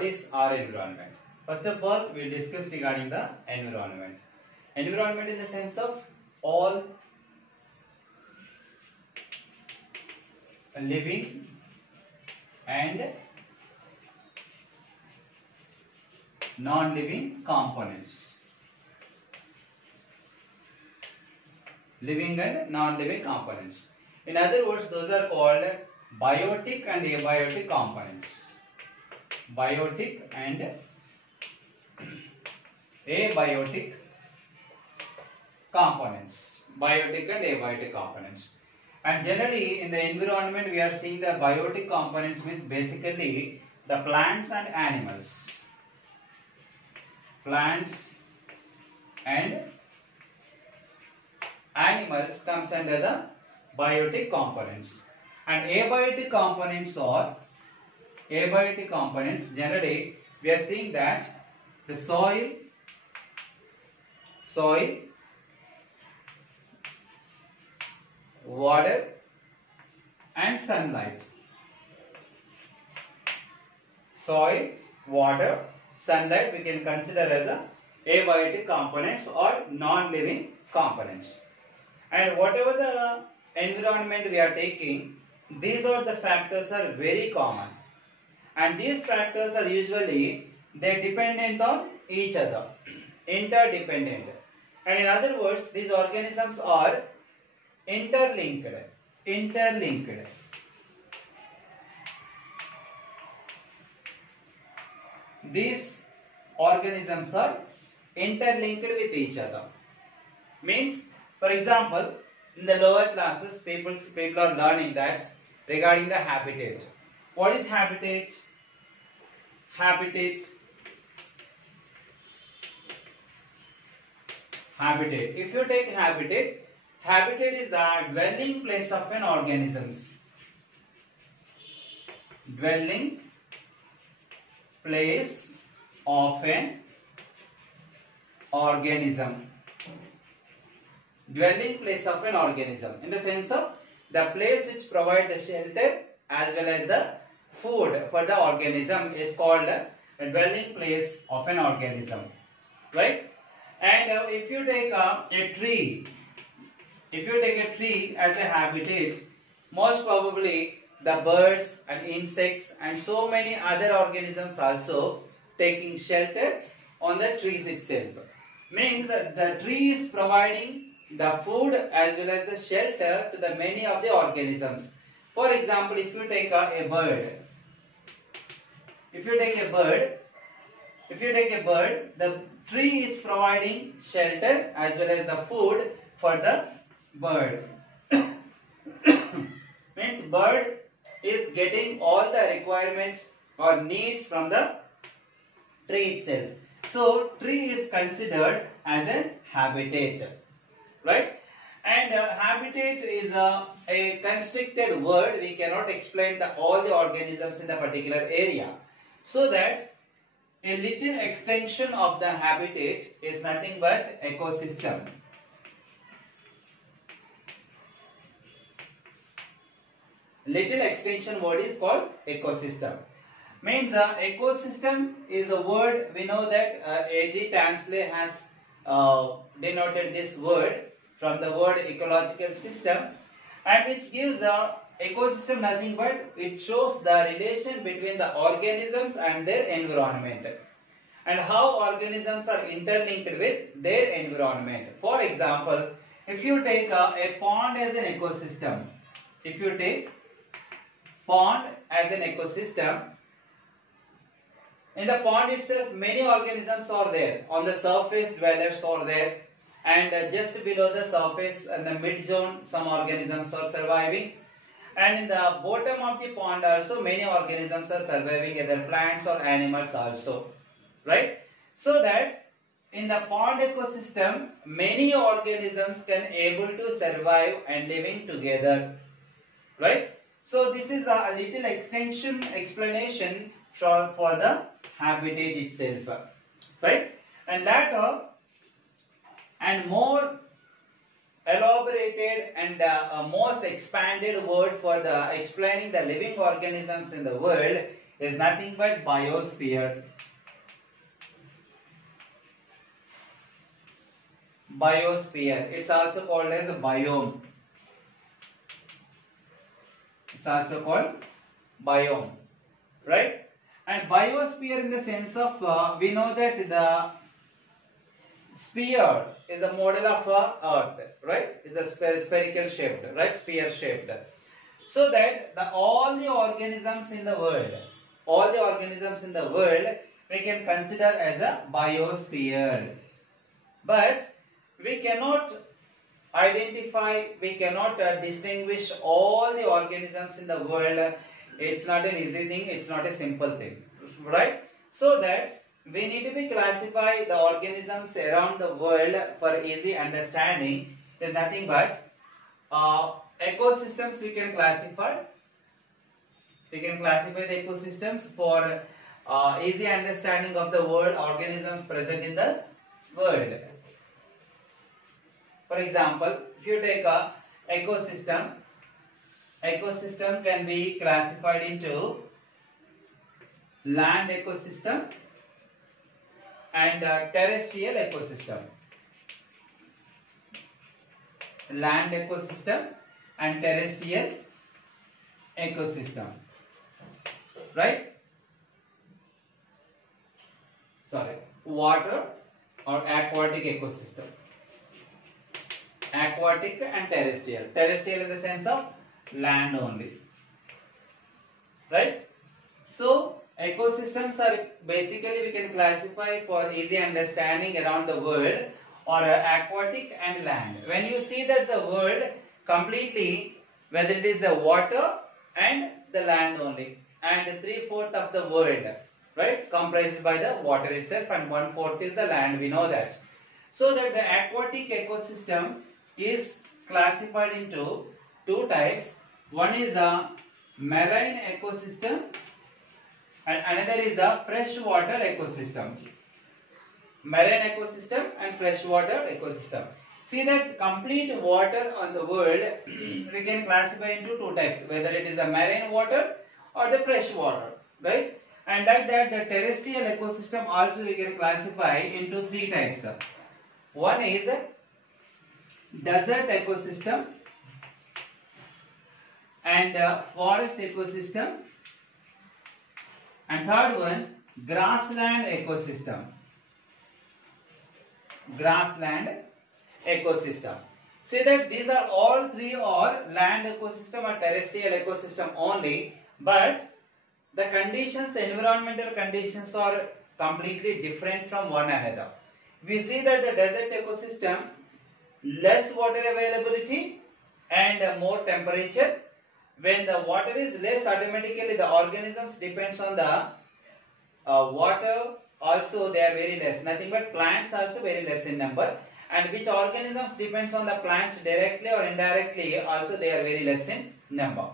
what is our environment? First of all, we will discuss regarding the environment. Environment in the sense of all living and non-living components. Living and non-living components. In other words, those are called biotic and abiotic components. Biotic and abiotic components. Biotic and abiotic components. And generally in the environment we are seeing the biotic components means basically the plants and animals. Plants and animals comes under the biotic components. And abiotic components are, abiotic components generally we are seeing that the soil, water and sunlight. Soil, water, sunlight we can consider as a abiotic components or non-living components. And whatever the environment we are taking, these are the factors are very common. And these factors are usually they dependent on each other, interdependent. And in other words, these organisms are interlinked. These organisms are interlinked with each other. Means, for example, in the lower classes, people are learning that regarding the habitat. What is habitat? Habitat. If you take habitat, habitat is the dwelling place of an organisms. Dwelling place of an organism. Dwelling place of an organism in the sense of the place which provides the shelter as well as the food for the organism is called a dwelling place of an organism, right? And if you take a tree, as a habitat, most probably the birds and insects and so many other organisms also taking shelter on the trees itself. Means that the tree is providing the food as well as the shelter to the many of the organisms. For example, if you take a bird, the tree is providing shelter as well as the food for the bird. Means bird is getting all the requirements or needs from the tree itself. So tree is considered as a habitat, right? And habitat is a constricted word. We cannot explain all the organisms in the particular area. So that a little extension of the habitat is nothing but ecosystem. Little extension word is called ecosystem. Means ecosystem is a word, we know that A.G. Tansley has denoted this word from the word ecological system, and which gives a ecosystem nothing but it shows the relation between the organisms and their environment and how organisms are interlinked with their environment. For example, if you take a pond as an ecosystem, in the pond itself many organisms are there. On the surface dwellers are there, and just below the surface and the mid zone some organisms are surviving, and in the bottom of the pond also many organisms are surviving, either plants or animals also, right? So that in the pond ecosystem many organisms can able to survive and living together, right? So this is a little extension explanation for the habitat itself, right? And later and more elaborated and most expanded word for the explaining the living organisms in the world is nothing but biosphere. Biosphere. It's also called as a biome. It's also called biome, right? And biosphere in the sense of we know that the sphere is a model of Earth, right? It's a spherical shaped, right? Sphere shaped. So that all the organisms in the world, we can consider as a biosphere. But we cannot identify, we cannot distinguish all the organisms in the world. It's not an easy thing, it's not a simple thing, right? So that we need to be classify the organisms around the world for easy understanding is nothing but ecosystems we can classify. We can classify the ecosystems for easy understanding of the world organisms present in the world. For example, if you take a ecosystem can be classified into land ecosystem and terrestrial ecosystem. Land ecosystem and terrestrial ecosystem, right? Sorry, water or aquatic ecosystem. Aquatic and terrestrial. Terrestrial in the sense of land only, right? So ecosystems are basically we can classify for easy understanding around the world or aquatic and land. When you see that the world completely, whether it is the water and the land only, and 3/4 of the world, right, comprised by the water itself, and 1/4 is the land, we know that. So that the aquatic ecosystem is classified into two types. One is a marine ecosystem and another is a freshwater ecosystem. Marine ecosystem and freshwater ecosystem. See that complete water on the world we can classify into two types, whether it is a marine water or the fresh water, right? And like that the terrestrial ecosystem also we can classify into three types. One is desert ecosystem and forest ecosystem, and third one grassland ecosystem. Grassland ecosystem. See that these are all three are land ecosystem or terrestrial ecosystem only, but the conditions, environmental conditions are completely different from one another. We see that the desert ecosystem, less water availability and more temperature. When the water is less, automatically the organisms depends on the water. Also they are very less, nothing but plants also very less in number, and which organisms depends on the plants directly or indirectly, also they are very less in number.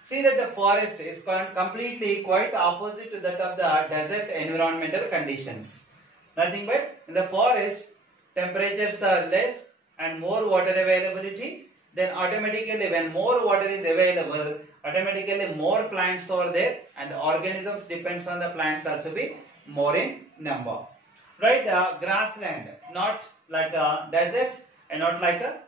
See that the forest is completely quite opposite to that of the desert environmental conditions. Nothing but in the forest temperatures are less and more water availability, then automatically when more water is available, automatically more plants are there and the organisms depends on the plants also be more in number, right? Grassland, not like a desert and not like a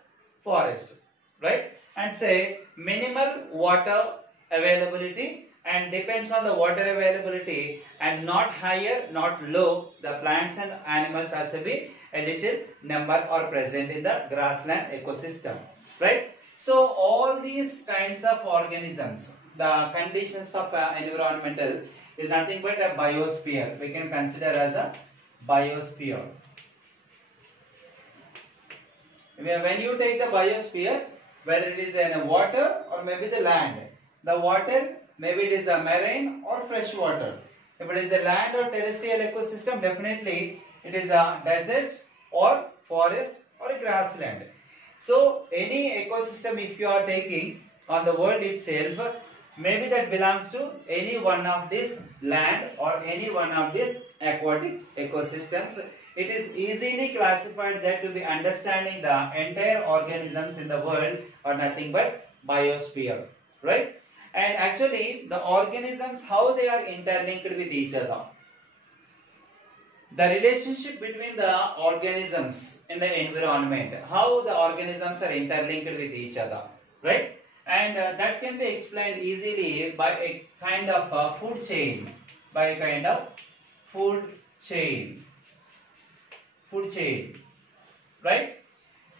forest, right? And say minimal water availability and depends on the water availability, and not higher not low, the plants and animals also be a little number are present in the grassland ecosystem, right? So all these kinds of organisms, the conditions of environmental is nothing but a biosphere. We can consider as a biosphere. When you take the biosphere, whether it is in water or maybe the land, the water maybe it is a marine or fresh water. If it is a land or terrestrial ecosystem, definitely it is a desert or forest or a grassland. So any ecosystem if you are taking on the world itself, maybe that belongs to any one of these land or any one of these aquatic ecosystems. It is easily classified that to be understanding the entire organisms in the world are nothing but biosphere, right? And actually the organisms, how they are interlinked with each other. The relationship between the organisms in the environment, how the organisms are interlinked with each other, right? And that can be explained easily by a kind of food chain, by a kind of food chain, right?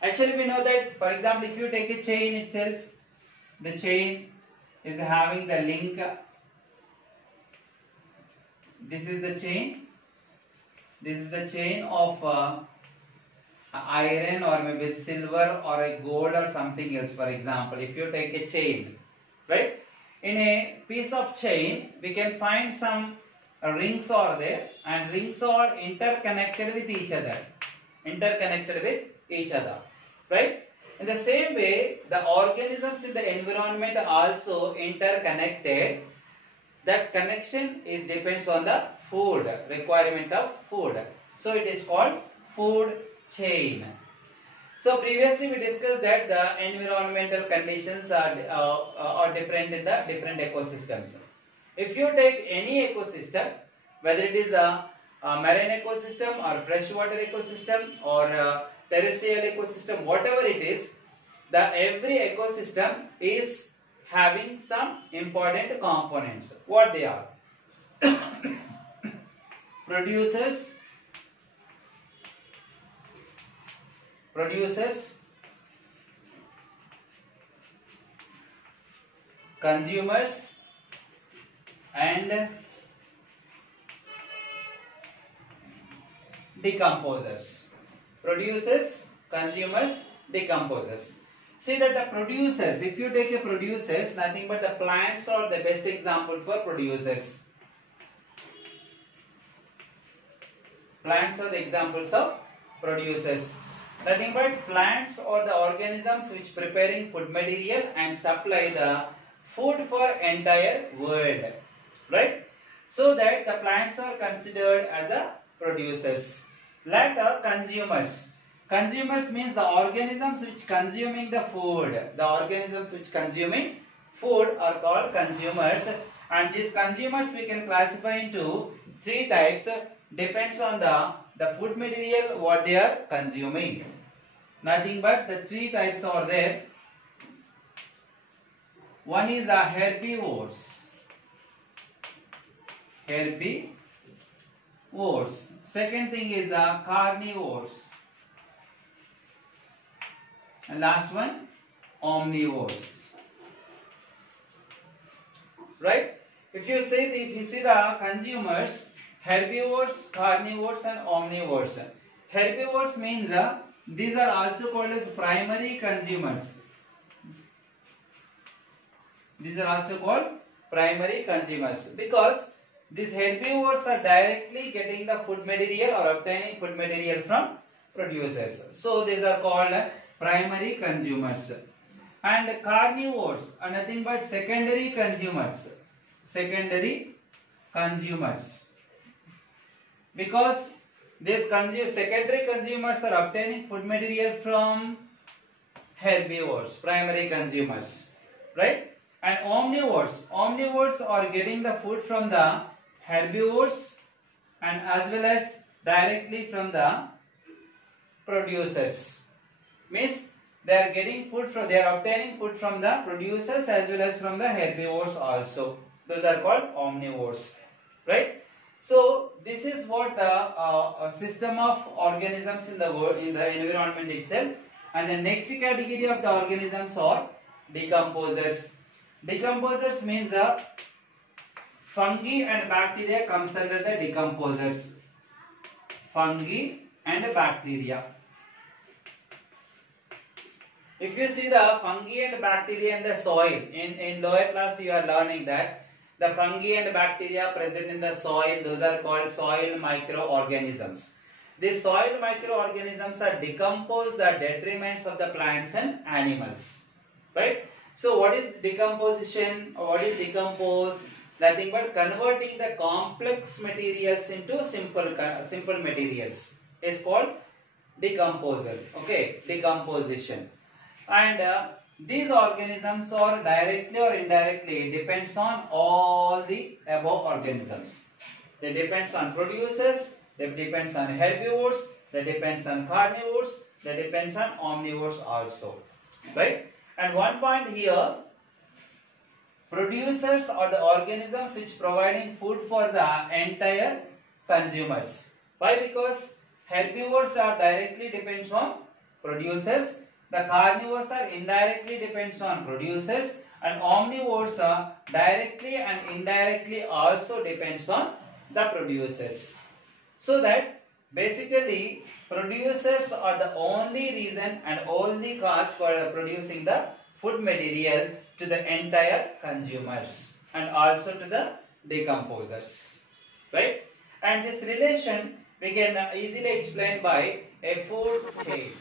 Actually we know that, for example, if you take a chain itself, the chain is having the link. This is the chain. This is the chain of iron or maybe silver or a gold or something else. For example, if you take a chain, right? In a piece of chain, we can find some rings are there, and rings are interconnected with each other. Right? In the same way, the organisms in the environment are also interconnected. That connection depends on the food, requirement of food. So it is called food chain. So previously we discussed that the environmental conditions are different in the different ecosystems. If you take any ecosystem, whether it is a marine ecosystem or freshwater ecosystem or terrestrial ecosystem, whatever it is, every ecosystem is having some important components. What they are? Producers, consumers, and decomposers. Producers, consumers, decomposers. See that the producers, if you take a producers, nothing but the plants are the best example for producers. Plants are the examples of producers. Nothing but plants or the organisms which preparing food material and supply the food for entire world. Right? So that the plants are considered as a producers. Later, consumers. Consumers means the organisms which consuming the food. The organisms which consuming food are called consumers. And these consumers we can classify into three types. Depends on the food material what they are consuming. Nothing but the three types are there. One is the herbivores. Second thing is the carnivores. And last one, omnivores. Right? If you see the consumers, herbivores, carnivores, and omnivores. Herbivores means these are also called as primary consumers. These are also called primary consumers because these herbivores are directly getting the food material or obtaining food material from producers. So these are called primary consumers. And carnivores are nothing but secondary consumers. Because these secondary consumers are obtaining food material from herbivores, primary consumers, right? And omnivores are getting the food from the herbivores and as well as directly from the producers. Means they are getting food from, they are obtaining food from the producers as well as from the herbivores also. Those are called omnivores, right? So this is what the system of organisms in the world, in the environment itself. And the next category of the organisms are decomposers. Decomposers means fungi and bacteria comes under the decomposers. Fungi and bacteria. If you see the fungi and bacteria in the soil, in lower class you are learning that the fungi and bacteria present in the soil, those are called soil microorganisms. These soil microorganisms are decompose the detriments of the plants and animals. Right? So what is decomposition or what is decompose? Nothing but converting the complex materials into simple materials is called decomposal. Okay, decomposition. And these organisms are directly or indirectly depends on all the above organisms. They depends on producers, they depends on herbivores, they depends on carnivores, they depends on omnivores also, right? And one point here, producers are the organisms which providing food for the entire consumers. Why? Because herbivores are directly depends on producers, the carnivores are indirectly depends on producers, and omnivores are directly and indirectly also depends on the producers. So that basically producers are the only reason and only cause for producing the food material to the entire consumers and also to the decomposers, right? And this relation we can easily explain by a food chain.